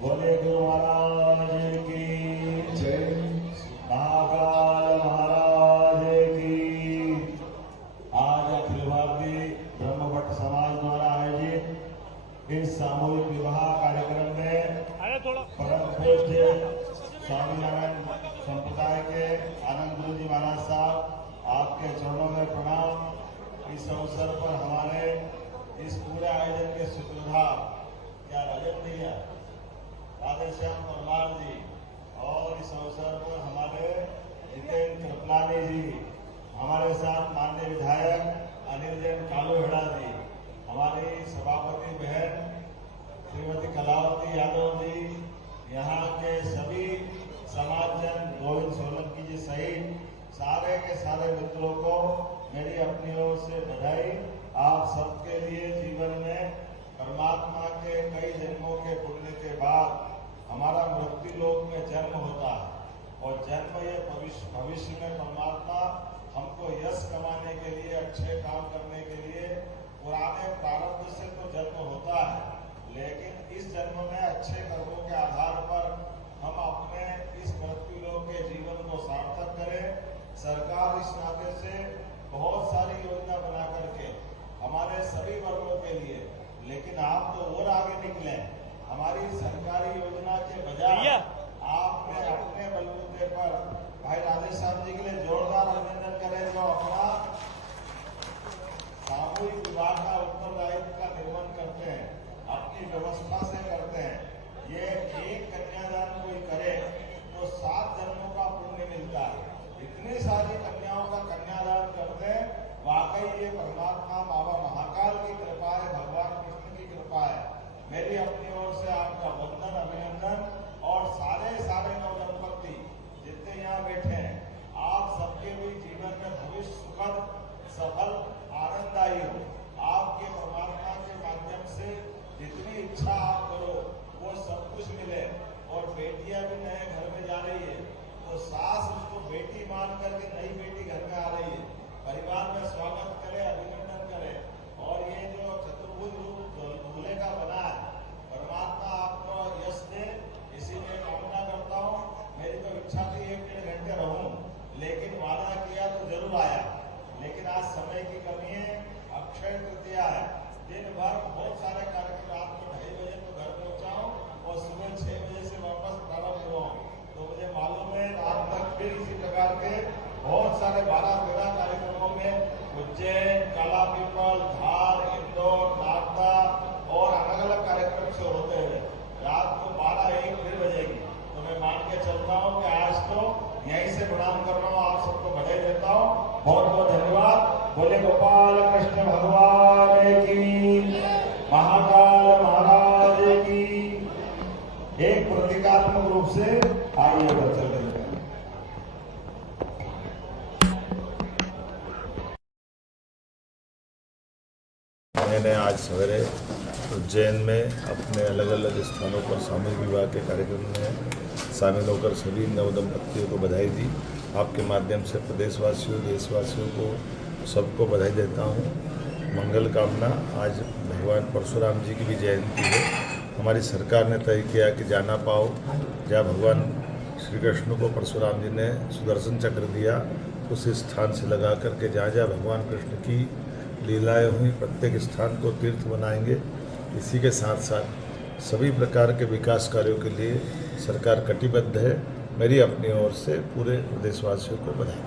बोले गुरु महाराज की जय। महाकाल महाराज की। आज अखिल भारतीय ब्रह्मभट्ट समाज द्वारा आयोजित इस सामूहिक विवाह कार्यक्रम में परम पूज्य स्वामीनारायण संप्रदाय के आनंद गुरु जी महाराज साहब, आपके चरणों में प्रणाम। इस अवसर पर हमारे इस पूरे आयोजन के सूत्रधार क्या रजत भैया, राधेश्याम परमार जी, और इस अवसर पर हमारे जितेंद्र कृपलानी जी, हमारे साथ माननीय विधायक अनिल जैन कालूहेड़ा जी, हमारी सभापति बहन श्रीमती कलावती यादव जी, यहाँ के सभी समाजजन गोविंद सोलंकी जी सहित सारे के सारे मित्रों को मेरी अपनी ओर से बधाई। आप सबके लिए जीवन में परमात्मा के कई जन्मों के पुण्य के बाद हमारा मृत्यु लोक में जन्म होता है, और जन्म ये भविष्य में परमात्मा हमको यश कमाने के लिए, अच्छे काम करने के लिए पुराने प्रारब्ध से तो जन्म होता है, लेकिन इस जन्म में अच्छे कर्मों के आधार पर हम अपने इस मृत्यु लोक के जीवन को सार्थक करें। सरकार इस नाते से बहुत सारी योजना बना करके हमारे सभी वर्गों के लिए, लेकिन आप तो और आगे निकले। हमारी सरकारी योजना के बजाय आपने अपने बलबूते पर भाई राधेश्याम जी के लिए जोरदार अभिनंदन करें, जो अपना सामूहिक विवाह का उत्तरदायित्व का निर्वहन करते हैं, अपनी व्यवस्था से करते हैं। ये एक कन्यादान कोई करे तो 7 जन्मों का पुण्य मिलता है। इतनी सारी कन्याओं का कन्यादान करते हैं, वाकई ये परमात्मा बाबा महाकाल की कृपा है, भगवान कृष्ण की कृपा है। मेरी अपनी ओर से आपका वंदन, अभिनंदन, और सारे नवदंपति जितने यहाँ बैठे हैं, आप सबके भी जीवन में भविष्य सुखद, सफल, आनंददायी हो। आपके परमात्मा के माध्यम से जितनी इच्छा आप करो वो सब कुछ मिले। और बेटियां भी नए घर में जा रही है तो सास उसको बेटी मान करके नई बेटी घर में आ रही है, परिवार में स्वागत करे, अभिनंदन करे। और ये जो चतुर्भुज रूप दूल्हे का बना है, परमात्मा आपको यश दे, इसीलिए कामना करता हूँ। मेरी तो इच्छा थी 1-1.5 घंटे रहूं, लेकिन वादा किया तो जरूर आया, लेकिन आज समय की कमी है। अक्षय तृतीया है, दिन भर बहुत सारे कार्यक्रम, रात को 2:30 बजे तो घर पहुंचा हूँ और सुबह 6 बजे से वापस प्रारंभ हुआ हूँ। तो मुझे मालूम है रात तक फिर इसी प्रकार के बहुत सारे 12-13 कार्यक्रमों में उज्जैन, काला पीपल, धार, इंदौर, नागदा और अलग अलग कार्यक्रम से होते हैं। रात को 12-1 फिर बजेगी। तो मैं मान के चलता हूँ कि आज तो यहीं से प्रणाम कर रहा हूँ, आप सबको बधाई देता हूँ। बहुत बहुत धन्यवाद। बोले गोपाल कृष्ण भगवान की, महाकाल महाराज की। एक प्रतीकात्मक रूप से आइए चल रहे हैं। मैंने आज सवेरे उज्जैन में अपने अलग अलग स्थानों पर सामूहिक विवाह के कार्यक्रम में शामिल होकर सभी नवदंपतियों को बधाई दी। आपके माध्यम से प्रदेशवासियों, देशवासियों को सबको बधाई देता हूँ। मंगल कामना। आज भगवान परशुराम जी की भी जयंती है। हमारी सरकार ने तय किया कि जाना पाओ, जहाँ भगवान श्री कृष्ण को परशुराम जी ने सुदर्शन चक्र दिया, उस स्थान से लगा करके जहाँ जहाँ भगवान कृष्ण की लीलाएं हुई, प्रत्येक स्थान को तीर्थ बनाएंगे। इसी के साथ साथ सभी प्रकार के विकास कार्यों के लिए सरकार कटिबद्ध है। मेरी अपनी ओर से पूरे प्रदेशवासियों को बधाई।